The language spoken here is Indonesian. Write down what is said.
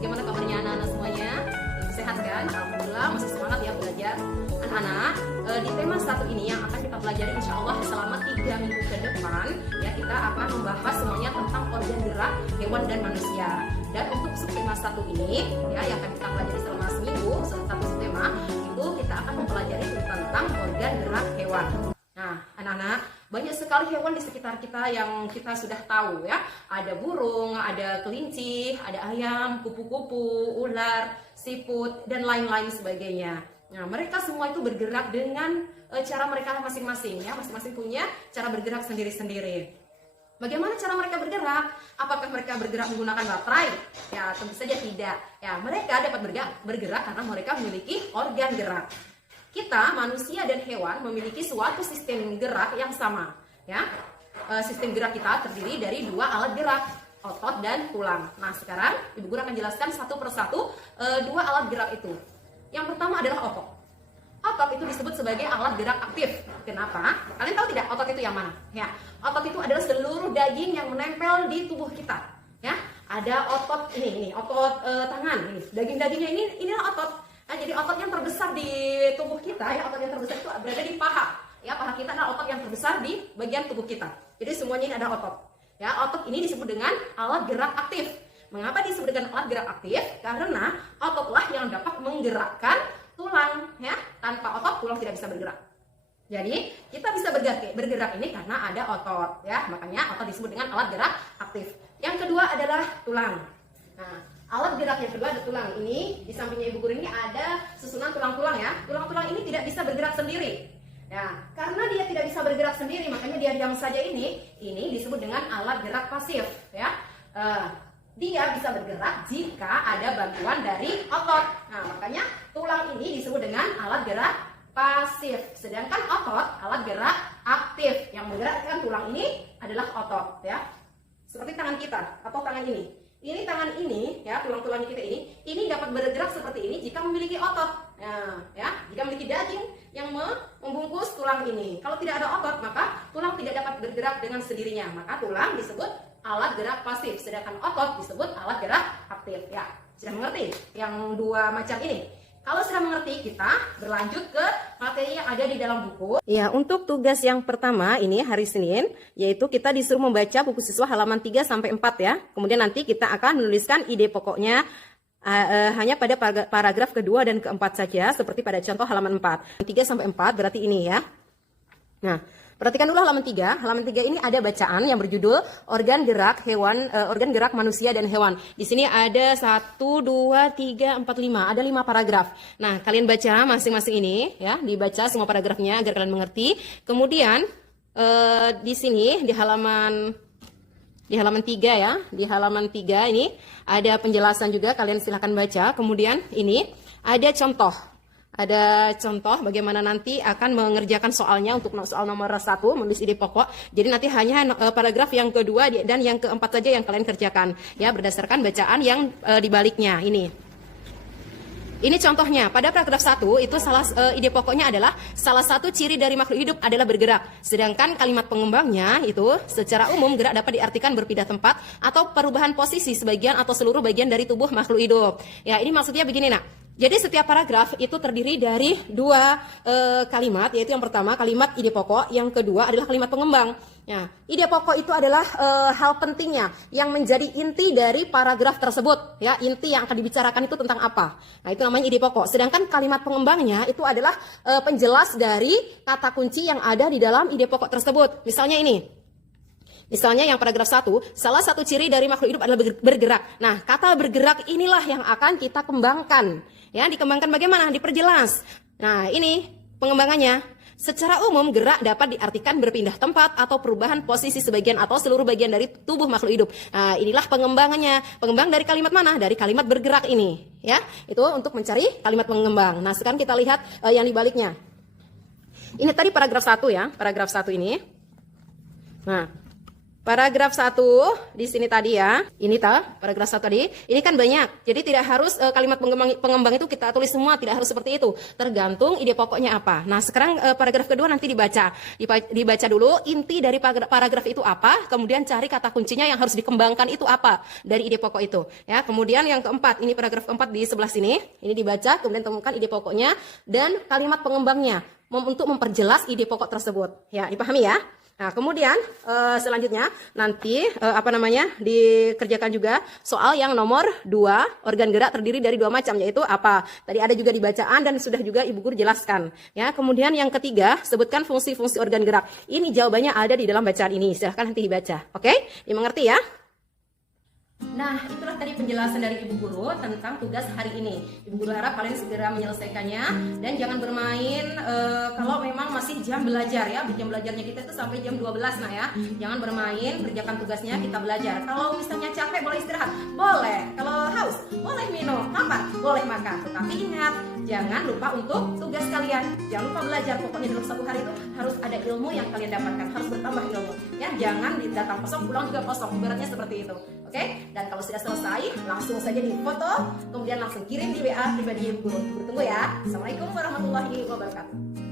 Bagaimana kabarnya anak-anak semuanya? Sehat kan? Alhamdulillah masih semangat ya belajar. Anak-anak, di tema satu ini yang akan kita pelajari insya Allah selama 3 minggu ke depan ya, kita akan membahas semuanya tentang organ gerak hewan dan manusia. Dan untuk subtema satu ini ya, yang akan kita pelajari selama seminggu, satu subtema itu kita akan mempelajari tentang organ gerak hewan. Nah, anak-anak, banyak sekali hewan di sekitar kita yang kita sudah tahu ya. Ada burung, ada kelinci, ada ayam, kupu-kupu, ular, siput, dan lain-lain sebagainya. Nah, mereka semua itu bergerak dengan cara mereka masing-masing ya. Masing-masing punya cara bergerak sendiri-sendiri. Bagaimana cara mereka bergerak? Apakah mereka bergerak menggunakan baterai? Ya, tentu saja tidak. Ya, mereka dapat bergerak karena mereka memiliki organ gerak. Kita, manusia dan hewan, memiliki suatu sistem gerak yang sama. Ya, sistem gerak kita terdiri dari 2 alat gerak, otot dan tulang. Nah, sekarang Ibu Guru akan jelaskan satu persatu 2 alat gerak itu. Yang pertama adalah otot. Otot itu disebut sebagai alat gerak aktif. Kenapa? Kalian tahu tidak otot itu yang mana? Ya, otot itu adalah seluruh daging yang menempel di tubuh kita. Ya, ada otot ini otot tangan. Ini daging-dagingnya inilah otot. Nah, jadi otot yang terbesar di tubuh kita ya, otot yang terbesar itu berada di paha. Ya, paha kita adalah otot yang terbesar di bagian tubuh kita. Jadi semuanya ini ada otot. Ya, otot ini disebut dengan alat gerak aktif. Mengapa disebut dengan alat gerak aktif? Karena ototlah yang dapat menggerakkan tulang. Ya, tanpa otot tulang tidak bisa bergerak. Jadi kita bisa bergerak ini karena ada otot. Ya, makanya otot disebut dengan alat gerak aktif. Yang kedua adalah tulang. Nah, alat gerak yang kedua ada tulang. Ini di sampingnya Ibu Guru ini ada susunan tulang-tulang ya. Tulang-tulang ini tidak bisa bergerak sendiri. Ya, karena dia tidak bisa bergerak sendiri, makanya dia diam saja ini disebut dengan alat gerak pasif ya. Dia bisa bergerak jika ada bantuan dari otot. Nah, makanya tulang ini disebut dengan alat gerak pasif. Sedangkan otot alat gerak aktif. Yang menggerakkan tulang ini adalah otot ya. Seperti tangan kita atau tangan ini. Ini tangan ini ya, tulang-tulangnya kita ini dapat bergerak seperti ini jika memiliki otot. Nah, ya, jika memiliki daging yang membungkus tulang ini. Kalau tidak ada otot, maka tulang tidak dapat bergerak dengan sendirinya. Maka tulang disebut alat gerak pasif, sedangkan otot disebut alat gerak aktif. Ya, sudah mengerti yang 2 macam ini? Kalau sudah mengerti, kita berlanjut ke materi yang ada di dalam buku. Ya, untuk tugas yang pertama ini hari Senin, yaitu kita disuruh membaca buku siswa halaman 3 sampai 4 ya. Kemudian nanti kita akan menuliskan ide pokoknya hanya pada paragraf kedua dan keempat saja, seperti pada contoh halaman 4. 3 sampai 4 berarti ini ya. Nah, perhatikan dulu halaman 3. Halaman 3 ini ada bacaan yang berjudul organ gerak hewan, organ gerak manusia dan hewan. Di sini ada 1, 2, 3, 4, 5. Ada 5 paragraf. Nah, kalian baca masing-masing ini ya, dibaca semua paragrafnya agar kalian mengerti. Kemudian di sini di halaman 3 ya. Di halaman 3 ini ada penjelasan juga, kalian silahkan baca. Kemudian ini ada contoh. Ada contoh bagaimana nanti akan mengerjakan soalnya untuk soal nomor 1, menulis ide pokok. Jadi nanti hanya paragraf yang kedua dan yang keempat saja yang kalian kerjakan. Ya, berdasarkan bacaan yang dibaliknya ini. Ini contohnya, pada paragraf 1 itu ide pokoknya adalah salah satu ciri dari makhluk hidup adalah bergerak. Sedangkan kalimat pengembangnya itu secara umum gerak dapat diartikan berpindah tempat atau perubahan posisi sebagian atau seluruh bagian dari tubuh makhluk hidup. Ya, ini maksudnya begini nak. Jadi setiap paragraf itu terdiri dari 2 kalimat, yaitu yang pertama kalimat ide pokok, yang kedua adalah kalimat pengembang. Nah, ide pokok itu adalah hal pentingnya yang menjadi inti dari paragraf tersebut. Ya, inti yang akan dibicarakan itu tentang apa. Nah, itu namanya ide pokok. Sedangkan kalimat pengembangnya itu adalah penjelas dari kata kunci yang ada di dalam ide pokok tersebut. Misalnya ini. Misalnya yang paragraf 1, salah satu ciri dari makhluk hidup adalah bergerak. Nah, kata bergerak inilah yang akan kita kembangkan. Ya, dikembangkan bagaimana? Diperjelas. Nah, ini pengembangannya. Secara umum, gerak dapat diartikan berpindah tempat atau perubahan posisi sebagian atau seluruh bagian dari tubuh makhluk hidup. Nah, inilah pengembangannya. Pengembang dari kalimat mana? Dari kalimat bergerak ini. Ya, itu untuk mencari kalimat pengembang. Nah, sekarang kita lihat yang dibaliknya. Ini tadi paragraf 1 ya, paragraf 1 ini. Nah, Paragraf 1 di sini tadi ya. Ini paragraf 1 tadi. Ini kan banyak. Jadi tidak harus kalimat pengembang itu kita tulis semua, tidak harus seperti itu. Tergantung ide pokoknya apa. Nah, sekarang paragraf kedua nanti dibaca. Dibaca dulu inti dari paragraf itu apa, kemudian cari kata kuncinya yang harus dikembangkan itu apa dari ide pokok itu. Ya, kemudian yang keempat, ini paragraf keempat di sebelah sini. Ini dibaca, kemudian temukan ide pokoknya dan kalimat pengembangnya untuk memperjelas ide pokok tersebut. Ya, dipahami ya? Nah, kemudian selanjutnya nanti dikerjakan juga soal yang nomor 2, organ gerak terdiri dari 2 macam, yaitu apa? Tadi ada juga di bacaan dan sudah juga Ibu Guru jelaskan. Ya, kemudian yang ketiga, sebutkan fungsi-fungsi organ gerak. Ini jawabannya ada di dalam bacaan ini. Silahkan nanti dibaca. Oke? Dimengerti ya? Nah, itulah tadi penjelasan dari Ibu Guru tentang tugas hari ini. Ibu Guru harap kalian segera menyelesaikannya dan jangan bermain kalau memang masih jam belajar ya. Jam belajarnya kita itu sampai jam 12 nah ya. Jangan bermain, kerjakan tugasnya, kita belajar. Kalau misalnya capek boleh istirahat, boleh. Kalau haus, boleh minum. Lapar, boleh makan. Tetapi ingat, jangan lupa untuk tugas kalian. Jangan lupa belajar. Pokoknya dalam 1 hari itu harus ada ilmu yang kalian dapatkan, harus bertambah ilmu. Ya, jangan datang kosong, pulang juga kosong. Ibaratnya seperti itu. Oke? Dan kalau sudah selesai, langsung saja difoto, kemudian langsung kirim di WA pribadi Ibu Guru. Tunggu ya. Assalamualaikum warahmatullahi wabarakatuh.